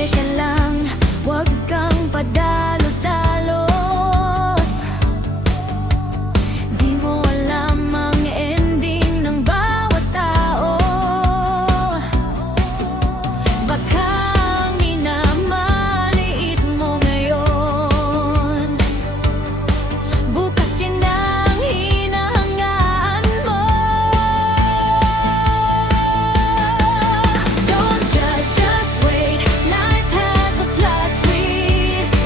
Teka lang, huwag kang padalos-dalos. Di mo alam ang ending ng bawat tao. Baka minamaliit mo ngayon, bukas yan ang hinahangaan mo. Don't judge, just wait. Life has a plot twist.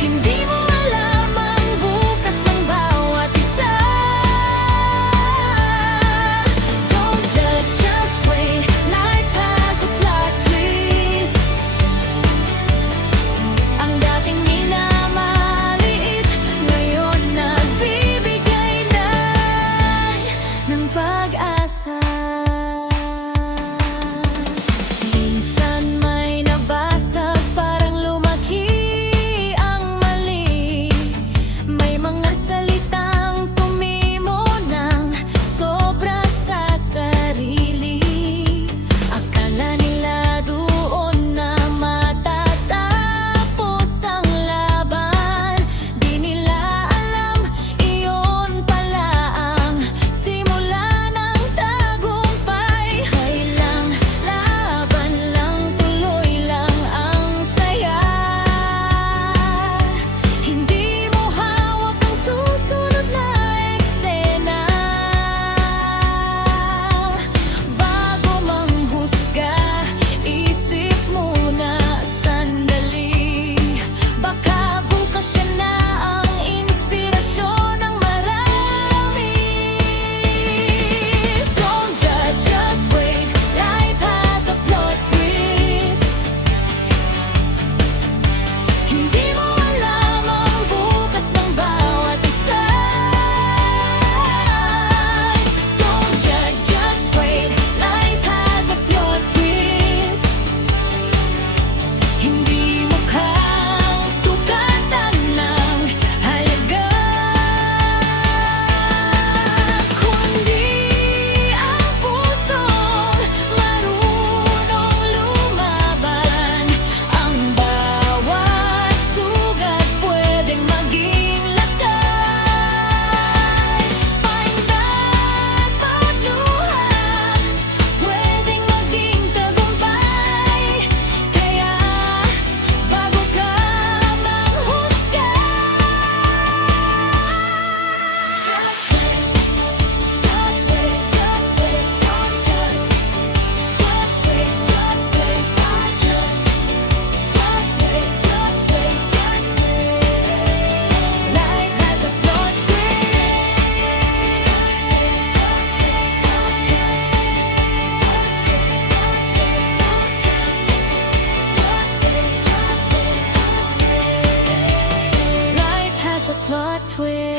Hindi mo alam ang bukas ng bawat isa. Don't judge, just wait. Life has a plot twist. Ang dating minamaliit, ngayon nagbibigay ng pag-asa. Minsan may nabasag, parang lumaki ang mali. May mga salitang tumimo ng sobra sa sarili. Akala nila doon na matatapos ang laban. Di nila alam, iyon pala ang simula ng tagumpay. Haylang laban lang, tuloy lang ang saya. Hindi mo hawak ang susunod na eksena. Bago manghusga, isip muna sandali. Baka bukas yan na ang inspirasyon ng marami. Don't judge, just wait. Life has a plot twist. Hindi mo alam ang bukas ng bawat isa. Don't judge, just wait. Life has a plot twist. Hindi mukhang sukatan ng halaga, kundi ang pusong marunong lumaban. Ang bawat sugat pwedeng maging lakay. Pahinda't pagluha, pwedeng maging tagumpay. Kaya bago ka manghusga, just wait, just wait, just wait, don't judge. Just wait, just wait, don't judge. Just wait, just wait, just wait. Life has a plot twist. Just wait, just wait, don't judge. Just wait, just wait, don't judge. Just wait, just wait, just wait. Life has a plot twist.